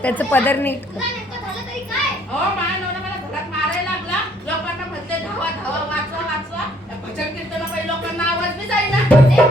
त्याचं कीर्तन काही लोकांना आवाज बी जाईना.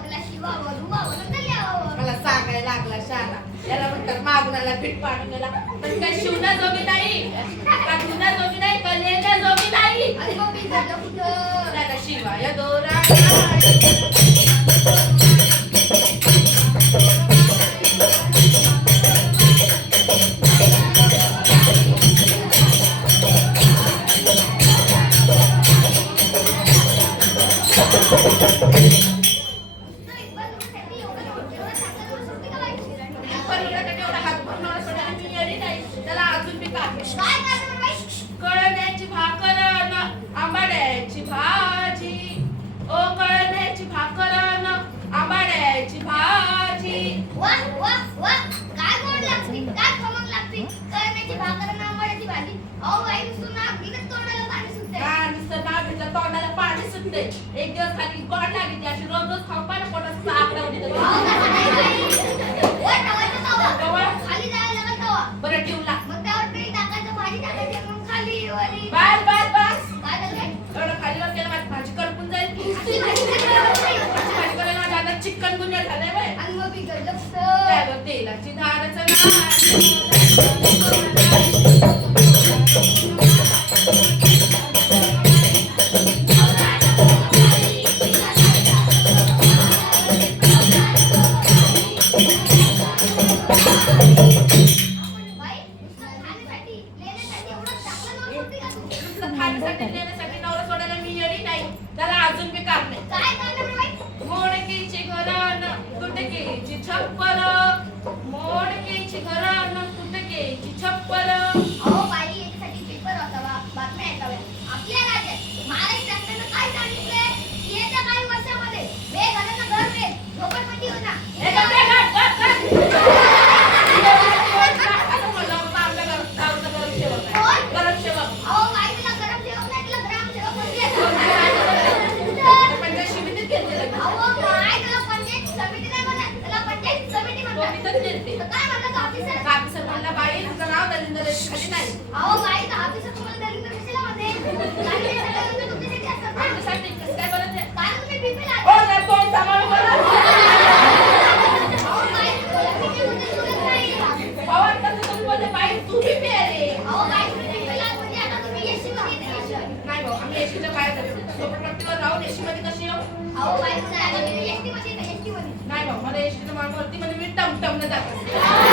त्याला शिवावं, धुवावं, नंतर लिहावं. मला सांगायला लागला शाळा याला म्हणतात मागुणाला पीठ पाडून गेला पण काय शिवणा जोगी नाही. जोगी जोगी? त्याला शिवाय दोरा. तोंडाला पाणी पाणी सुटते एक दिवस खाली गोड लागली अशी रोज रोज खाऊ पाहिजे पोटात आकडा. बरं ठेवला. मग त्यावर तेल टाकायचं, भाजी टाकायची, मग खाली. बस बस बस? एवढं खाली माझी भाजी करपून जाईल भाजी करायला माझ्या हातात चिकन गुन्हा झालाय बाय आणि मग बिघडलं तेलाची धारच तुटकेची छप्पर अहो बाई, याच्यासाठी पेपर वाचावा, बातम्या ऐकाव्या. आपल्या राज्यात महाराष्ट्र शासनानं काय सांगितलंय? येत्या काही वर्षामध्ये बेघरांना घर मिळेल, झोपडपट्टी होणार. हे गप रे, गप, गप, गप. असं म्हणलं गावचं आहे. सेवक. अहो बाई, तिला गरम सेवक नाही, तिला म्हणते. ते पंचायत समितीत घेतलेलं मी. अहो काय, त्याला पंचायत समिती नाही म्हणत, त्याला पंचायत समिती तो म्हणतात. तिथंच गेलते. तर काय म्हणतात ऑफिसर? म्हणला, बाई, तुझं नाव दलिंदर आहे, खाली नाही. अहो बाई, तर ऑफिसर तुम्हाला दलिंद्र कशाला म्हणते? काही नाही, सगळं तुमच्या तुमच्यासाठी असतात ना. तुझ्यासाठी कसं काय बोलत आहे? कारण तुम्ही BP ला ओ, जरा तोंड सांभाळून बोला. अहो बाई, तुला किती उद्या सुरत नाही. अहो, आता तर तुम्ही बोलले, बाई, तू बी प्यारे. अहो बाई, तुम्ही BP ला म्हणजे आता तुम्ही SC मध्ये येते, SC. नाही भाऊ, आम्ही एसीच्या बाहेर जातो. झोपडपट्टीवर राहून एसीमध्ये कशी येऊ? अहो बाई, तुम्ही आता तुम्ही ST मध्ये येते, ST मध्ये. नाही भाऊ, मला एसीच्या मागवरती म्हणजे मी टमटमनं जातो. किती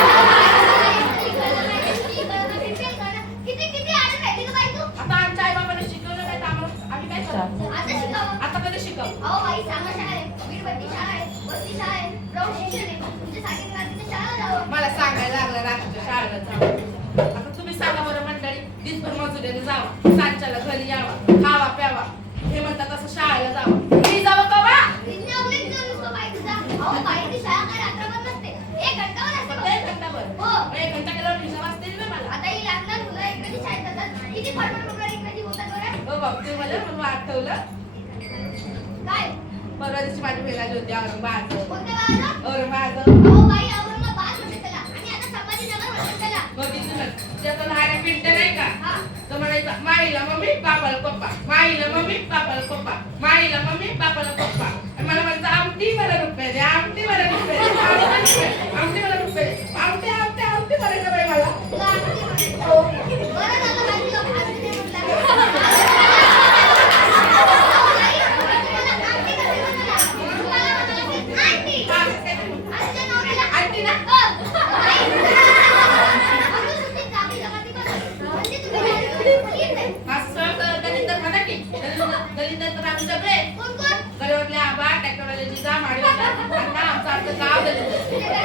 लहान मुलं इंग्रजी शाळेत जातात. किती फडफड फडफड इंग्रजी बोलतात बरं? हो बाप ते मला म्हणून आठवलं काय? परवा दिवशी माझी भेगाली होती औरंगाबाद? औरंगाबाद म्हणतात त्याला. बघितलं त्याचा लहान पिंट नाही का. तो म्हणायचा माईला मम्मी बापाला पप्पा. माईला मम्मी बापाला पप्पा. माईला मम्मी बापाला पप्पा. मला म्हणतं आमटी मला रुपये दे आमटी मला रुपये दे Obrigada.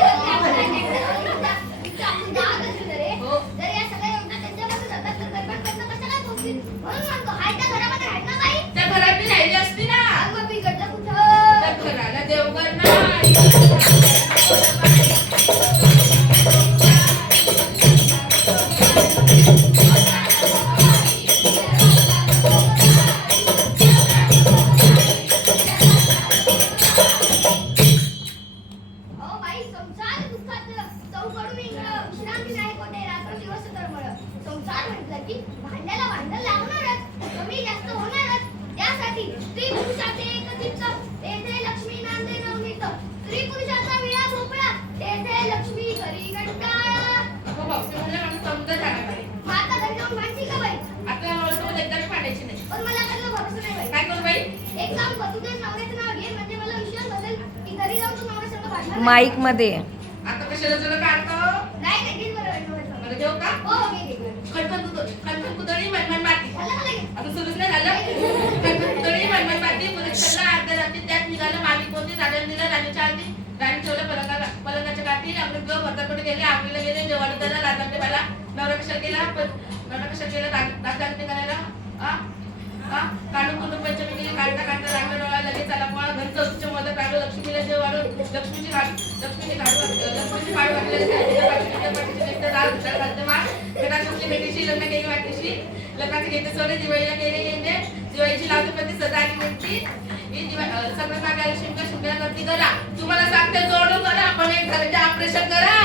इकडं विश्रांती नाही कोठे रात्र दिवस तळमळ. संसार म्हटलं की भांड्याला भांडं लागणारच, कमी जास्त होणारच. त्यासाठी स्त्री पुरुषाचे एकचित्त, तेथे लक्ष्मी नांदे नवनीत. स्त्री पुरुषाचा विळा भोपळा, तेथे लक्ष्मी घरी कंटाळा. हो बाप, ते म्हणले मला समजत झाला पाहिजे. मग आता घरी जाऊन भांडती का बाई? आपल्या नवऱ्यासोबत एकदा मी भांडायची नाही पण मला त्याचा भरोसा नाही बाई. काय करू बाई एक काम कर, तू तुझ्या नवऱ्याचं नाव घे, म्हणजे मला विश्वास बसेल की घरी जाऊन तू नवऱ्यासंग भांडणार नाही. माईकमध्ये आता कशाला आपले गेले आगीला गेले जेवायला त्याला राजाने मला नवरा कशाला गेला पण नवरा कशाला गेला दाखल करायला? आ आ लग्नाचे घेते सोने दिवाळीला गेले गेले दिवाळीची लावते पण ती सदा आणि म्हणती ही दिवा अं, सगळं मागायला शिमका शिमका करती करा. तुम्हाला सांगते जोडून करा. पण एक घराचे ऑपरेशन करा.